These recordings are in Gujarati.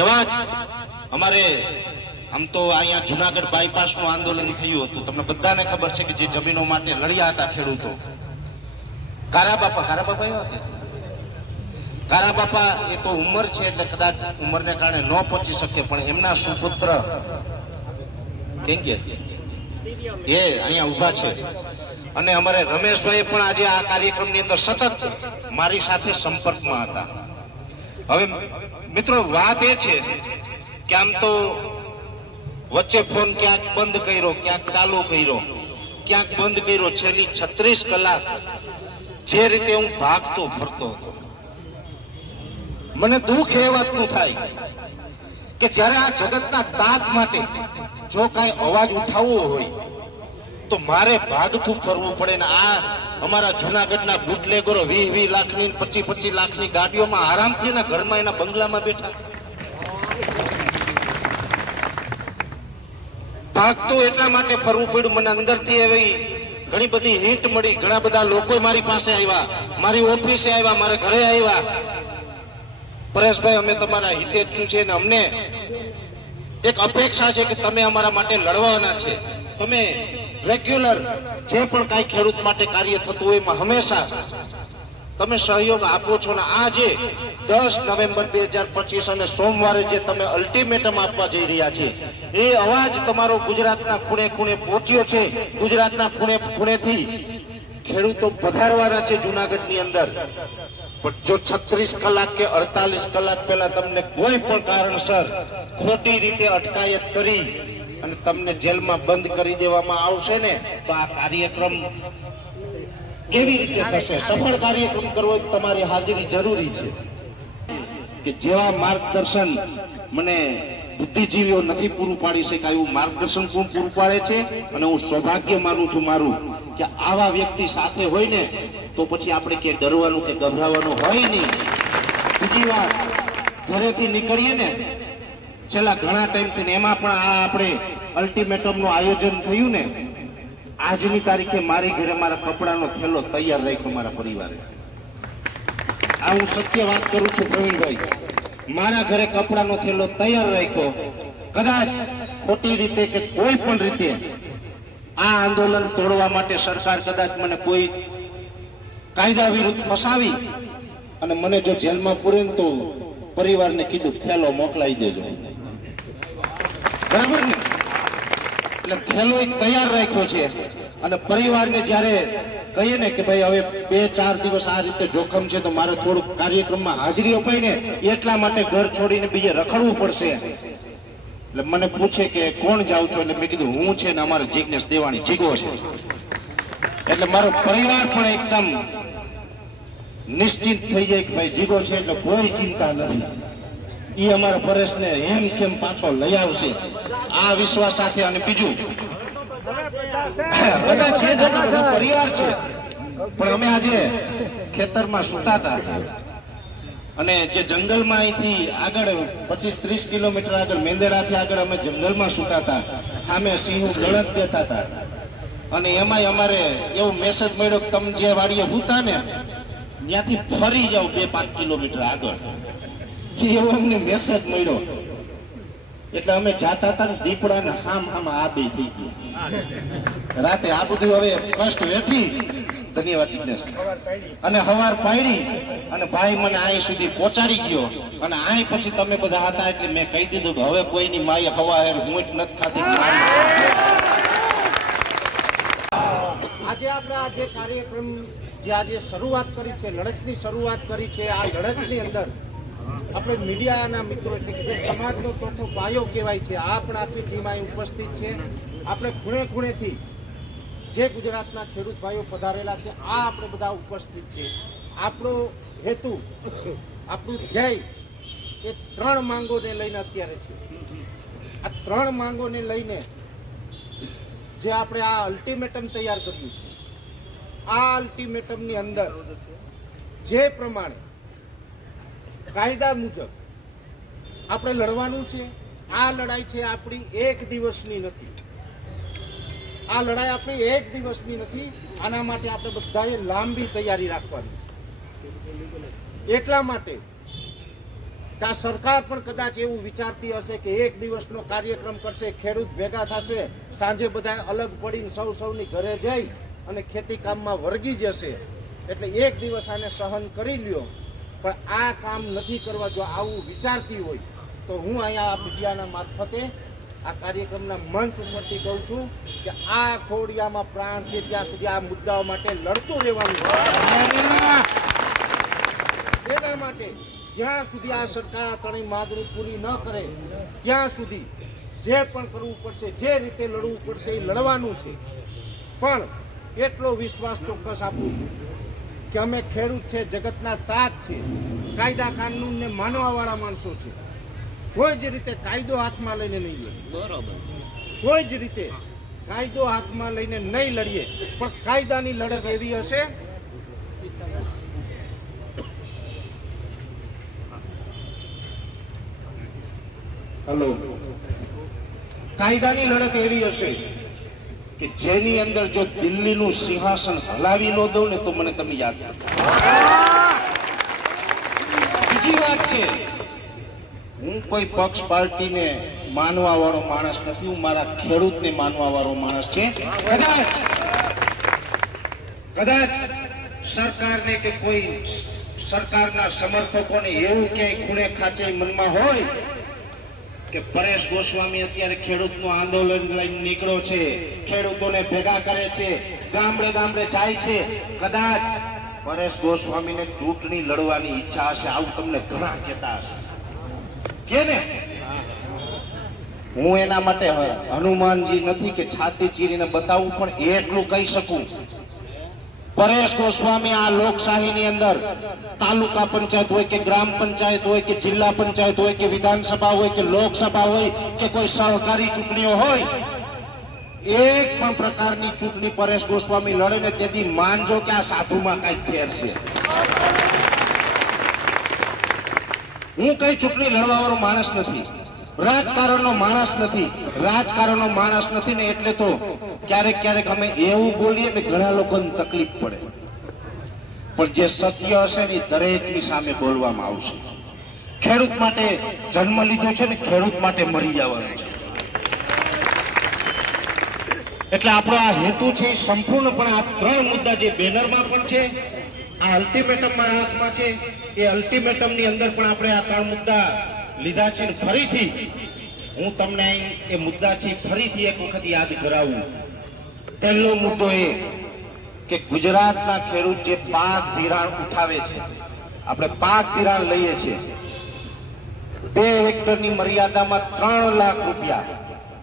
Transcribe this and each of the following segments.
એવા અમારે આમ તો અહીંયા જુનાગઢ બાયપાસનું આંદોલન થયું હતું. તમને બધાને ખબર છે કે જે જમીનો માટે લડ્યા હતા ખેડૂતો. કારાબાપા કારાબાપા એવા હતા કારાબાપા એ તો ઉંમર છે એટલે કદાચ ઉંમરને કારણે ન પહોંચી શકે, પણ એમના સુપુત્ર કેમ કે? એ અહીંયા ઊભા છે. અને અમારે રમેશભાઈ પણ આજે આ કાર્યક્રમની અંદર સતત મારી સાથે સંપર્કમાં હતા. હવે મિત્રો વાત એ છે કે આમ તો વચ્ચે ફોન ક્યાંક બંધ કર્યો, ક્યાંક ચાલુ કર્યો, ક્યાંક બંધ કર્યો, છેલ્લી છત્રીસ કલાક જે રીતે હું ભાગતો ફરતો હતો. મને દુઃખ એ વાતનું થાય કે જ્યારે આ જગતના તાત માટે જો કાંઈ અવાજ ઉઠાવવો હોય તો મારે ભાગતું ફરવું પડે ને આ અમારા જુનાગઢના બુટલેગરો વીસ વીસ લાખની પચીસ પચીસ લાખની ગાડીઓમાં આરામથી એના ઘરમાં એના બંગલામાં બેઠા. ભાગતું એટલા માટે ફરવું પડ્યું, મને અંદરથી એવી ઘણી બધી હિંટ મળી. ઘણા બધા લોકો મારી પાસે આવ્યા. મારી ઓફિસે આવ્યા, મારા ઘરે આવ્યા. પરેશભાઈ, અમે તમારા હિતે જ છું છે ને અમને એક અપેક્ષા છે કે તમે અમારા માટે લડવાના છે. તમે રેગ્યુલર જે પણ કાંઈ ખેડૂત માટે કાર્ય થતું હોય એમાં હંમેશા તમે સહયોગ આપો છો ને આજે દસ નવેમ્બર બે હજાર પચીસ અને સોમવારે જે તમે અલ્ટિમેટમ આપવા જઈ રહ્યા છે, એ અવાજ તમારો ગુજરાતના ખૂણે ખૂણે પહોંચ્યો છે. ગુજરાતના ખૂણે ખૂણેથી ખેડૂતો પધારવાના છે જુનાગઢની અંદર. પણ જો છત્રીસ કલાક કે અડતાલીસ કલાક પહેલા તમને કોઈ પણ કારણસર ખોટી રીતે અટકાયત કરી અને તમને જેલમાં બંધ કરી દેવામાં આવશે ને, તો આ કાર્યક્રમ કેવી રીતે થશે? સફળ કાર્યક્રમ કરવો તમારી હાજરી જરૂરી છે. કે જેવા માર્ગદર્શન મને બુદ્ધિજીવીઓ નથી પૂરું પાડી શકાય, એવું માર્ગદર્શન પણ પૂરું પાડે છે? અને હું સૌભાગ્ય માનું છું મારું કે આવા વ્યક્તિ સાથે હોય ને, તો પછી આપણે કે ડરવાનું કે ગભરાવાનું હોય નહીં. બીજી વાત, ઘરેથી નીકળીએ ને, છેલ્લા ઘણા ટાઈમથી એમાં પણ આ આપણે અલ્ટિમેટમનું આયોજન થયું ને, આજની તારીખે મારી ઘરે મારા કપડાનો થેલો તૈયાર રાખ્યો મારા પરિવારે. આ હું સત્ય વાત કરું છું પ્રવીણભાઈ. મારા ઘરે કપડાનો થેલો તૈયાર રાખ્યો. કદાચ ખોટી રીતે કે કોઈ પણ રીતે આ આંદોલન તોડવા માટે સરકાર કદાચ મને કોઈ કાયદા વિરુદ્ધ ફસાવી અને મને જો જેલમાં પૂરે તો પરિવારને કીધું, થેલો મોકલાઈ દેજો. બરાબર ને? એટલે થેલો તૈયાર રાખ્યો છે. અને પરિવારને જ્યારે કહીએ ને કે ભાઈ હવે બે ચાર દિવસ આ રીતે જોખમ છે, તો મારે થોડુંક કાર્યક્રમમાં હાજરી અપાય ને એટલા માટે ઘર છોડીને બીજે રખડવું પડશે. એટલે મને પૂછે કે કોણ જાઉં છો? એટલે મેં કીધું, હું છે ને અમારે જીજ્ઞેશ દેવાણી જીગો છે. એટલે મારો પરિવાર પણ એકદમ નિશ્ચિત થઈ જાય કે ભાઈ જીગો છે, એટલે કોઈ ચિંતા નથી. ઈ અમારા પરેશને એમ કેમ પાછો લઈ આવશે? આ વિશ્વાસ સાથે અને બીજું. બધા છે પરિવાર છે. પણ અમે આજે ખેતરમાં સૂતા હતા. અને જે જંગલમાં અહીંથી આગળ પચીસ ત્રીસ કિલોમીટર આગળ મેંદડાથી આગળ અમે જંગલમાં સૂતા હતા. સામે સિંહ ગળત દેતા હતા. અને એમાંય અમારે એવો મેસેજ મળ્યો કે તમે જે વાડીએ હુતા ને ત્યાંથી ફરી જાઓ બે પાંચ કિલોમીટર આગળ. એવો અમને મેસેજ મળ્યો. એટલે અમે જાતા હતા ને દીપડા ને હામ હામ આ બે થઈ ગયા. રાતે આ બધું હવે કષ્ટ વેઠી ધન્યવાદ જિજ્ઞેશ. અને હવાર પાડી અને ભાઈ મને અહીં સુધી પહોંચાડી ગયો. અને અહીં પછી તમે બધા હતા એટલે મેં કહી દીધું કે હવે કોઈની માય હવા હેર હું જ નથી ખાતી. આજે આપણે આજે કાર્યક્રમ, જે આજે શરૂઆત કરી છે, લડતની શરૂઆત કરી છે, આ લડતની અંદર આપણે મીડિયાના મિત્રો એટલે કે જે સમાજનો ચોથો પાયો કહેવાય છે, આ પણ આખી ટીમ અહીં ઉપસ્થિત છે. આપણે ખૂણે ખૂણેથી જે ગુજરાતના ખેડૂત ભાઈઓ પધારેલા છે, આ આપણે બધા ઉપસ્થિત છે. આપણો હેતુ, આપણું ધ્યેય એ ત્રણ માંગોને લઈને અત્યારે છે. આ ત્રણ માંગોને લઈને જે આપણે આ અલ્ટિમેટમ તૈયાર કર્યું છે, આ અલ્ટિમેટમની અંદર જે પ્રમાણે કાયદા મુજબ આપણે લડવાનું છે. આ લડાઈ છે આપણી એક દિવસની નથી. આ લડાઈ આપણી એક દિવસની નથી. આના માટે આપણે બધાએ લાંબી તૈયારી રાખવાની છે. એટલા માટે આ સરકાર પણ કદાચ એવું વિચારતી હશે કે એક દિવસનો કાર્યક્રમ કરશે, ખેડૂત ભેગા થશે, સાંજે બધા અલગ પડીને સૌ સૌની ઘરે જઈ અને ખેતી કામમાં વર્ગી જશે. એટલે એક દિવસ આને સહન કરી લ્યો. પણ આ કામ નથી કરવા જો આવું વિચારતી હોય, તો હું અહીંયા આ મીડિયાના મારફતે આ કાર્યક્રમના મંચ ઉપરથી કહું છું કે આ ખોડિયામાં પ્રાણ છે ત્યાં સુધી આ મુદ્દાઓ માટે લડતું રહેવાનું એના માટે જ્યાં સુધી આ સરકાર આ ત્રણેય માગણી પૂરી ન કરે, ત્યાં સુધી જે પણ કરવું પડશે, જે રીતે લડવું પડશે એ લડવાનું છે. પણ એટલો વિશ્વાસ ચોક્કસ આપું છું કે અમે ખેડૂત છે જગતના તાજ છે. કાયદા કાનૂનને માનવાવાળા માણસો છે. કોઈ જ રીતે કાયદો હાથમાં લઈને નહીં લડીએ. બરોબર. કોઈ જ રીતે કાયદો હાથમાં લઈને નહીં લડીએ. પણ કાયદાની લડત એવી હશે? હલો કાયદાની લડત એવી હશે કે જેની અંદર જો દિલ્હીનું સિંહાસન હલાવી ન દઉં ને તો મને તમે યાદ બીજી વાત છે, હું કોઈ પક્ષ પાર્ટીને માનવા વાળો માણસ નથી, હું મારા ખેડૂતને માનવા વાળો માણસ છે. કદાચ કદાચ સરકારને કે કોઈ સરકારના સમર્થકોને એવું ક્યાંય ખૂણે ખાંચે મનમાં હોય પરેશ ગોસ્વામી અત્યારે ખેડૂતનું આંદોલન લઈને નીકળ્યો છે. ખેડૂતોને ભેગા કરે છે. ગામડે ગામડે જાય છે. કદાચ પરેશ ગોસ્વામીને ચૂંટણી લડવાની ઈચ્છા હશે. આવું તમને ઘણા કહેતા હશે. કે ને? હું એના માટે હનુમાનજી નથી કે છાતી ચીરીને બતાવું, પણ એટલું કહી શકું. પરેશ ગોસ્વામી આ લોકશાહીની અંદર તાલુકા પંચાયત હોય કે ગ્રામ પંચાયત હોય કે જિલ્લા પંચાયત હોય કે વિધાનસભા હોય કે લોકસભા હોય કે કોઈ સહકારી ચૂંટણીઓ હોય, એક પણ પ્રકારની ચૂંટણી પરેશ ગોસ્વામી લડે ને તેથી માનજો કે આ સાધુમાં કઈ ફેર છે. હું કઈ ચૂંટણી લડવા વાળો માણસ નથી. રાજકારણનો માણસ નથી. રાજકારણનો માણસ નથી ને એટલે તો ક્યારેક ક્યારેક અમે એવું બોલીએ ને ઘણા લોકોને તકલીફ પડે. પણ જે સત્ય હશે ને દરેકની સામે બોલવામાં આવશે. ખેડૂત માટે જન્મ લીધો છે ને ખેડૂત માટે મરી જવાનું છે. એટલે આપણો આ હેતુ છે સંપૂર્ણ સંપૂર્ણપણે આ ત્રણ મુદ્દા જે બેનરમાં પણ છે, આ અલ્ટિમેટમ મારા હાથમાં છે, એ અલ્ટિમેટમની અંદર પણ આપણે આ ત્રણ મુદ્દા લીધા છે ફરીથી. હું તમને એ મુદ્દા છે ફરીથી એક વખત યાદ કરાવું. પહેલો મુદ્દો એ કે ગુજરાતના ખેડૂત જે પાક ધિરાણ ઉઠાવે છે, આપણે પાક ધિરાણ લઈએ છીએ. બે હેક્ટરની મર્યાદામાં ત્રણ લાખ રૂપિયા,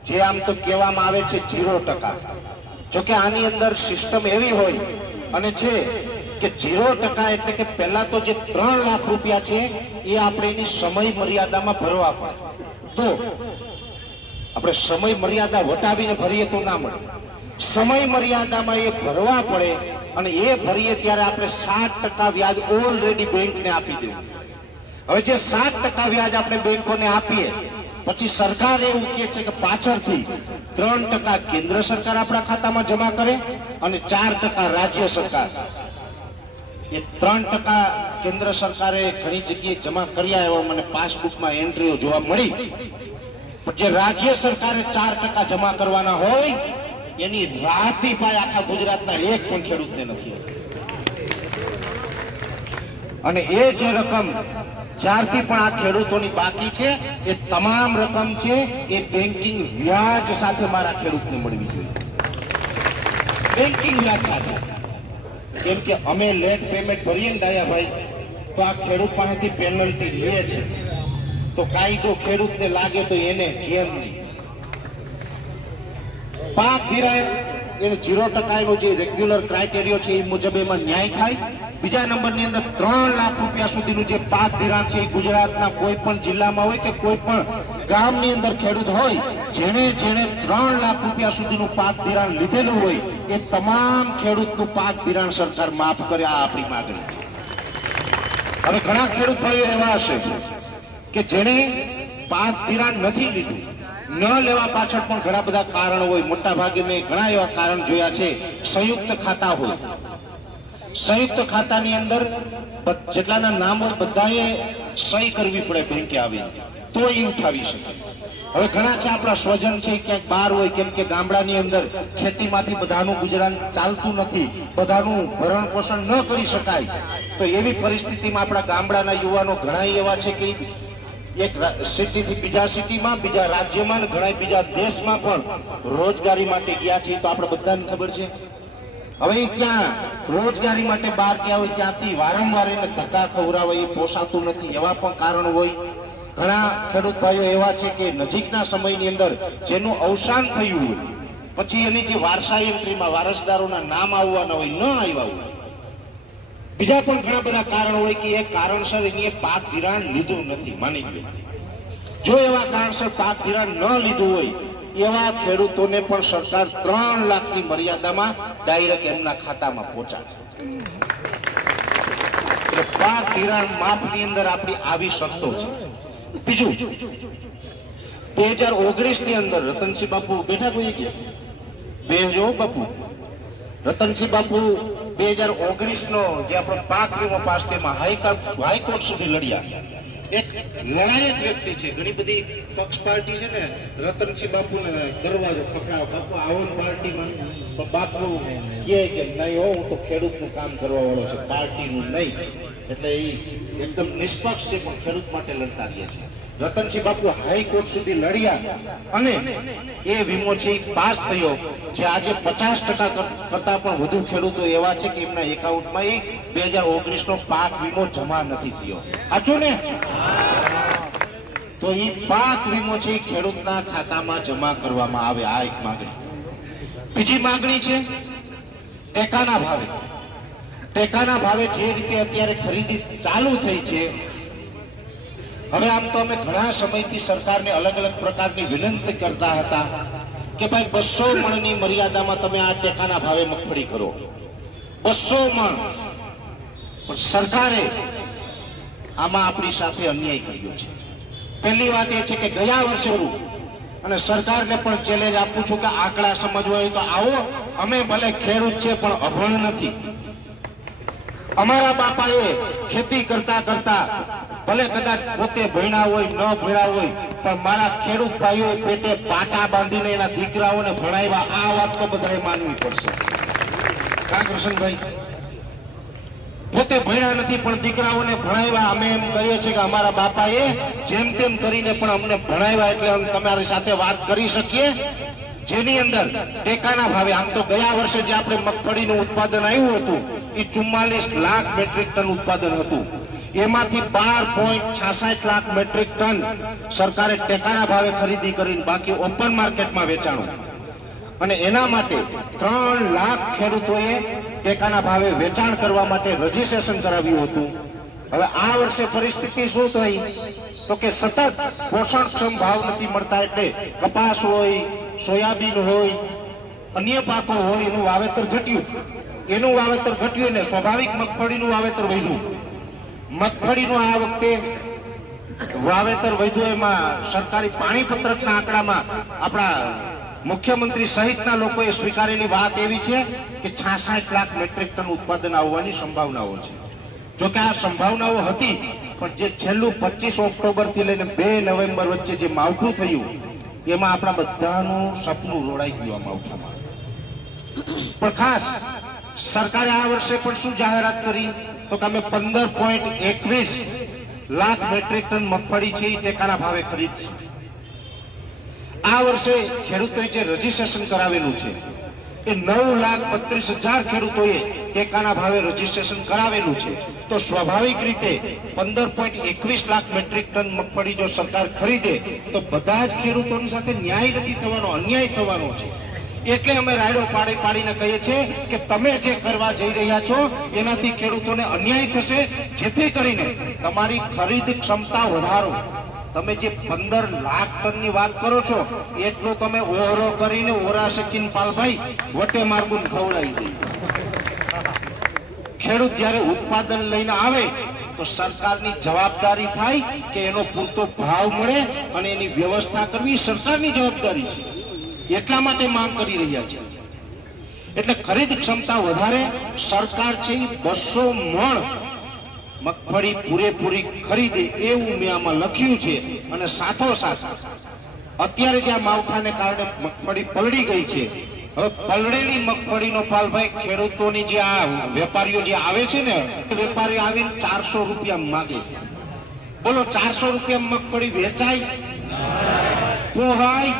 જે આમ તો કહેવામાં આવે છે જીરો ટકા. જોકે આની અંદર સિસ્ટમ એવી હોય અને છે કે ઝીરો ટકા એટલે કે પહેલા તો જે ત્રણ લાખ રૂપિયા છે, એ આપણે એની સમય મર્યાદામાં ભરવા પડે. તો આપણે સમય મર્યાદા વટાવીને ભરીએ તો ના મળે. સમય મર્યાદામાં એ ભરવા પડે અને એ ભરીએ ત્યારે આપણે સાત ટકા વ્યાજ ઓલરેડી બેંકને આપી દેવું. હવે જે સાત ટકા વ્યાજ આપણે બેંકોને આપીએ, પછી સરકાર એવું કહે છે કે પાછળથી ત્રણ ટકા કેન્દ્ર સરકાર આપણા ખાતામાં જમા કરે અને ચાર ટકા રાજ્ય સરકાર. એ ત્રણ ટકા કેન્દ્ર સરકારે ઘણી જગ્યાએ જમા કર્યા એવા મને પાસબુકમાં એન્ટ્રીઓ જોવા મળી. પણ જે રાજ્ય સરકારે ચાર ટકા જમા કરવાના હોય, એની રાતી પાય આખા ગુજરાતના એક પણ ખેડૂતને નથી અને એ જે રકમ જ્યારથી પણ આ ખેડૂતોની બાકી છે, એ તમામ રકમ છે, એ બેન્કિંગ વ્યાજ સાથે મારા ખેડૂતને મળવી જોઈએ. બેન્કિંગ વ્યાજ સાથે. કેમ કે અમે લેટ પેમેન્ટ ભરીએ ને ડાયાભાઈ તો આ ખેડૂત પાસેથી પેનલ્ટી લે છે. તો કાયદો ખેડૂતને લાગે તો એને કેમ નહીં. પાક ધીરાય એને જીરો ટકા જે રેગ્યુલર ક્રાઇટેરિયો છે એ મુજબ એમાં ન્યાય થાય. બીજા નંબરની અંદર ત્રણ લાખ રૂપિયા સુધીનું જે પાક ધિરાણ છે ગુજરાતના કોઈ પણ જિલ્લામાં હોય કે કોઈ પણ ગામની અંદર ખેડૂત હોય, જેણે જેણે ત્રણ લાખ રૂપિયા સુધીનું પાક ધિરાણ લીધેલું હોય, એ તમામ ખેડૂતનું પાક ધિરાણ સરકાર માફ કરે આ આપણી માગણી છે. હવે ઘણા ખેડૂત ભાઈઓ એવા હશે કે જેણે પાક ધિરાણ નથી લીધું, ન લેવા પાછળ પણ ઘણા બધા કારણો હોય. મોટા ભાગે મેં ઘણા એવા કારણ જોયા છે. સંયુક્ત ખાતા હોય સંયુક્ત ખાતાની અંદર જેટલાના નામ બધાએ સહી કરવી પડે બેંકે આવી. તો એ ઉઠાવી શકે. હવે ઘણા છે આપણા સ્વજન છે, ક્યાંક બહાર હોય, કેમ કે ગામડાની અંદર ખેતીમાંથી બધાનું ગુજરાન ચાલતું નથી, બધાનું ભરણ પોષણ ન કરી શકાય. તો એવી પરિસ્થિતિમાં આપણા ગામડાના યુવાનો ઘણા એવા છે કે એક સિટીથી બીજા સિટીમાં, બીજા રાજ્યમાં ઘણા બીજા દેશમાં પણ રોજગારી માટે ગયા છે. તો આપણે બધાને ખબર છે હવે ક્યાં? રોજગારી માટે બહાર ગયા હોય ત્યાંથી વારંવાર એને ધક્કા ખવડાવવા એ પોસાતું નથી. એવા પણ કારણ હોય. ઘણા ખેડૂત ભાઈઓ એવા છે કે નજીકના સમયની અંદર જેનું અવસાન થયું હોય, પછી એની જે વારસા એન્ટ્રીમાં વારસદારોના નામ આવવાના હોય, ન આવ્યા હોય. બીજા પણ ઘણા બધા કારણ હોય કે એ કારણસર એની પાક ધિરાણ લીધું નથી. માની લો જો એવા કારણસર પાક ધિરાણ ન લીધું હોય એવા ખેડૂતોને પણ સરકાર ત્રણ લાખની મર્યાદામાં ડાયરેક્ટ એમના ખાતામાં પહોંચાડે પાક ધિરાણ માફની અંદર આપણી આવી શરતો છે. બીજું, બે હજાર ઓગણીસની અંદર રતનસિંહ બાપુ બેઠા કોઈ ગયા બે બાપુ. રતનસિંહ બાપુ બે હજાર ઓગણીસ નો જે આપણો પાક વીમો પાસ તેમાં હાઈકોર્ટ હાઈકોર્ટ સુધી લડ્યા. એક લડાયક વ્યક્તિ છે. ઘણી બધી પક્ષ પાર્ટી છે ને, રતનસિંહ બાપુ ને દરવાજો ખકડાવ બાપુ, આવો ને પાર્ટીમાં. પણ બાપુ કહે કે નહીં હો, હું તો ખેડૂતનું કામ કરવા વાળો છે. પાર્ટીનું નહીં. એટલે એ એકદમ નિષ્પક્ષ છે પણ ખેડૂત માટે લડતા રહ્યા છે. રતનસિંહ બાપુ હાઈકોર્ટ સુધી લડ્યા અને એ વીમો પાસ થયો, જે આજે પચાસ ટકા કરતા પણ વધુ ખેડૂતો એવા છે કે એમના એકાઉન્ટમાં એ બે હજાર ઓગણીસ નો પાક વીમો જમા નથી થયો. સાચું ને? તો એ પાક વીમો છે ખેડૂતના ખાતામાં જમા કરવામાં આવે, આ એક માંગણી. બીજી માંગણી છે, ટેકાના ભાવે. ટેકાના ભાવે જે રીતે અત્યારે ખરીદી ચાલુ થઈ છે હવે આમ તો અમે ઘણા સમયથી સરકારને અલગ અલગ પ્રકારની વિનંતી કરતા હતા કે ભાઈ બસો મણની મર્યાદામાં તમે આ ટેકાના ભાવે મગફળી કરો. બસો મણ. પણ સરકારે આમાં આપણી સાથે અન્યાય કર્યો છે. પહેલી વાત એ છે કે ગયા વર્ષે અને સરકારને પણ ચેલેન્જ આપું છું કે આંકડા સમજવા હોય તો આવો. અમે ભલે ખેડૂત છે પણ અભણ નથી. અમારા બાપાએ ખેતી કરતા કરતા ભલે કદાચ પોતે ભણ્યા હોય, ન ભણ્યા હોય, પણ મારા ખેડૂત ભાઈઓ પેટે પાટા બાંધીને એના દીકરાઓને ભણાવ્યા, આ વાત તો બધાએ માનવી પડશે. કા કૃષ્ણભાઈ? પોતે ભણ્યા નથી, પણ દીકરાઓને ભણાવ્યા. અમે એમ કહીએ છીએ કે અમારા બાપાએ જેમ તેમ કરીને પણ અમને ભણાવ્યા, એટલે અમે તમારી સાથે વાત કરી શકીએ. જેની અંદર ટેકાના ભાવે, આમ તો ગયા વર્ષે જે આપણે મગફળીનું ઉત્પાદન આવ્યું હતું, એ ચુમ્માલીસ લાખ મેટ્રિક ટન ઉત્પાદન હતું. એમાંથી બાર પોઈન્ટ છાસઠ લાખ મેટ્રિક ટન સરકારે ટેકાના ભાવે ખરીદી કરીને બાકી ઓપન માર્કેટમાં વેચાણું. અને એના માટે ત્રણ લાખ ખેડૂતોએ ટેકાના ભાવે વેચાણ કરવા માટે રજીસ્ટ્રેશન કરાવ્યું હતું. હવે આ વર્ષે પરિસ્થિતિ શું થઈ? તો કે સતત પોષણક્ષમ ભાવ નથી મળતા એટલે કપાસ હોય, સોયાબીન હોય, અન્ય પાકો હોય એનું વાવેતર ઘટ્યું. એનું વાવેતર ઘટ્યું ને સ્વાભાવિક મગફળીનું વાવેતર વધ્યું. મગફળીનું આ વખતે વાવેતર વધ્યું, એમાં સરકારી પાણી પત્રકના આંકડામાં આપણા મુખ્યમંત્રી સહિતના લોકોએ સ્વીકારેલી વાત એવી છે કે છાસઠ લાખ મેટ્રિક ટન ઉત્પાદન આવવાની સંભાવનાઓ છે. જો કે આ સંભાવનાઓ હતી, પણ જે છેલ્લું પચીસ ઓક્ટોબરથી લઈને બે નવેમ્બર વચ્ચે જે માવઠું થયું, એમાં આપણા બધાનું સપનું રોડાઈ ગયું આ માવઠામાં. પણ ખાસ સરકારે આ વર્ષે પણ શું જાહેરાત કરી? તો કે અમે પંદર પોઈન્ટ એકવીસ લાખ મેટ્રિક ટન મગફળી છે ટેકાના ભાવે ખરીદશું આ વર્ષે ખેડૂતોએ જે રજીસ્ટ્રેશન કરાવેલું છે, એ નવ લાખ બત્રીસ હજાર ખેડૂતોએ ટેકાના ભાવે રજીસ્ટ્રેશન કરાવેલું છે. તો સ્વાભાવિક રીતે પંદર પોઈન્ટ એકવીસ લાખ મેટ્રિક ટન મગફળી જો સરકાર ખરીદે, તો બધા જ ખેડૂતોની સાથે ન્યાય નથી થવાનો, અન્યાય થવાનો છે. એટલે અમે રાયડો પાડી પાડીને કહીએ છીએ કે તમે જે કરવા જઈ રહ્યા છો, એનાથી ખેડૂતોને અન્યાય થશે. જેથી કરીને તમારી ખરીદ ક્ષમતા વધારો. તમે જે પંદર લાખ ટનની વાત કરો છો, એટલો તમે ઓહરો કરીને ઓરા શકીને પાલભાઈ, વટે માર્ગુન ખવડાવી દે. ખેડૂત જ્યારે ઉત્પાદન લઈને આવે, તો સરકારની જવાબદારી થાય કે એનો પૂરતો ભાવ મળે અને એની વ્યવસ્થા કરવી સરકારની જવાબદારી છે. એટલા માટે માંગ કરી રહ્યા છે. એટલે ખરીદ ક્ષમતા વધારે, સરકાર છે બસો મણ મગફળી પૂરેપૂરી ખરીદે એવું મેં આમાં લખ્યું છે. અને સાથોસાથ, અત્યારે જે આ માવઠાને કારણે મગફળી પલળી ગઈ છે, હવે પલળેલી મગફળીનો પાલભાઈ ખેડૂતોની જે આ વેપારીઓ જે આવે છે ને વેપારી આવીને ચારસો રૂપિયા માગે. બોલો, ચારસો રૂપિયા મગફળી વેચાય? પોહાય?